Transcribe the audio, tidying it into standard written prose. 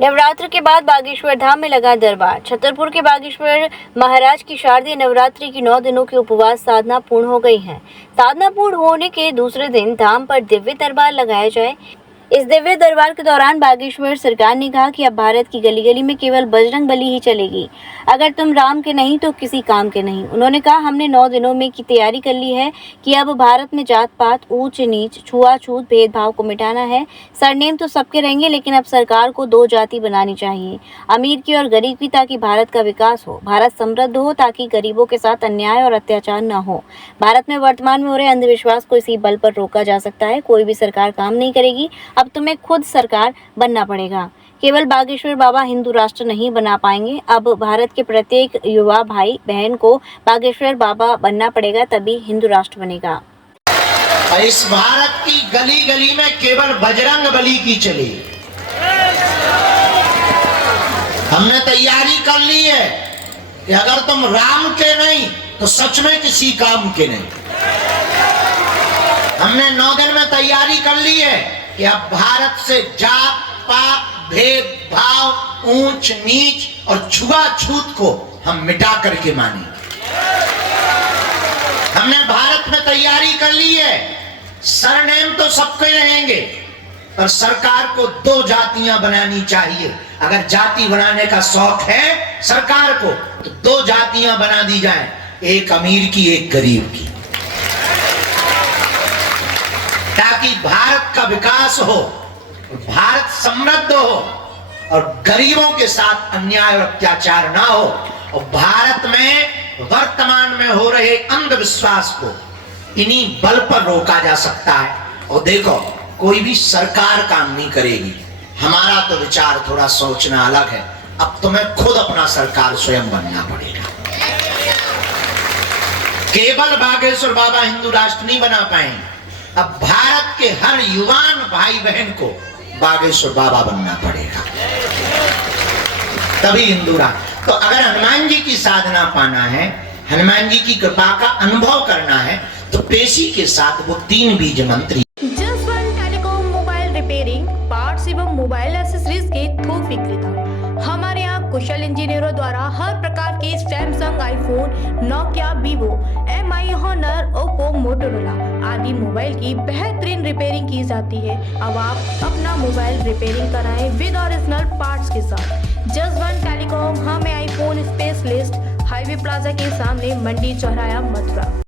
नवरात्र के बाद बागेश्वर धाम में लगा दरबार। छतरपुर के बागेश्वर महाराज की शारदीय नवरात्रि की 9 दिनों की उपवास साधना पूर्ण हो गई है। साधना पूर्ण होने के दूसरे दिन धाम पर दिव्य दरबार लगाया जाए। इस दिव्य दरबार के दौरान बागेश्वर सरकार ने कहा कि अब भारत की गली गली में केवल बजरंग बली ही चलेगी। अगर तुम राम के नहीं तो किसी काम के नहीं। उन्होंने कहा, हमने 9 दिनों में की तैयारी कर ली है कि अब भारत में जात पात, ऊंच नीच, छुआछूत, भेदभाव को मिटाना है। सरनेम तो सबके रहेंगे, लेकिन अब सरकार को 2 जाति बनानी चाहिए, अमीर की और गरीब की, ताकि भारत का विकास हो, भारत समृद्ध हो, ताकि गरीबों के साथ अन्याय और अत्याचार न हो। भारत में वर्तमान में हो रहे अंधविश्वास को इसी बल पर रोका जा सकता है। कोई भी सरकार काम नहीं करेगी, अब तुम्हें खुद सरकार बनना पड़ेगा। केवल बागेश्वर बाबा हिंदू राष्ट्र नहीं बना पाएंगे, अब भारत के प्रत्येक युवा भाई बहन को बागेश्वर बाबा बनना पड़ेगा, तभी हिंदू राष्ट्र बनेगा। इस भारत की गली गली में केवल बजरंग बली की चली। हमने तैयारी कर ली है कि अगर तुम राम के नहीं तो सच में किसी काम के नहीं। हमने 9 दिन में तैयारी कर ली है कि अब भारत से जात पात, भेदभाव, ऊंच नीच और छुआछूत को हम मिटा करके मानेंगे। हमने भारत में तैयारी कर ली है, सरनेम तो सबके रहेंगे, पर सरकार को 2 जातियां बनानी चाहिए। अगर जाति बनाने का शौक है सरकार को तो 2 जातियां बना दी जाएं, एक अमीर की, एक गरीब की, ताकि भारत का विकास हो, भारत समृद्ध हो और गरीबों के साथ अन्याय और अत्याचार ना हो। और भारत में वर्तमान में हो रहे अंधविश्वास को इन्हीं बल पर रोका जा सकता है। और देखो, कोई भी सरकार काम नहीं करेगी। हमारा तो विचार थोड़ा सोचना अलग है। अब तुम्हें खुद अपना सरकार स्वयं बनना पड़ेगा। केवल बागेश्वर बाबा हिंदू राष्ट्र नहीं बना पाएंगे। अब भारत के हर युवान भाई बहन को बागेश्वर बाबा बनना पड़ेगा, तभी हिंदू राष्ट्र। तो अगर हनुमान जी की साधना पाना है, हनुमान जी की कृपा का अनुभव करना है, तो पेशी के साथ वो 3 बीज मंत्री। Just one telecom mobile repairing, parts एवं मोबाइल एक्सेसरीज के थोक विक्रेता। हमारे यहाँ कुशल इंजीनियरों द्वारा हर प्रकार के Samsung, iPhone, Nokia, Vivo, MI, Honor, Oppo, Motorola आदि मोबाइल की बेहतरीन रिपेयरिंग की जाती है। अब आप अपना मोबाइल रिपेयरिंग कराएं विद ओरिजिनल पार्ट्स के साथ। जस्ट वन टेलीकॉम, हमें आईफोन स्पेशलिस्ट, हाईवे प्लाजा के सामने, मंडी चौराया, मथुरा।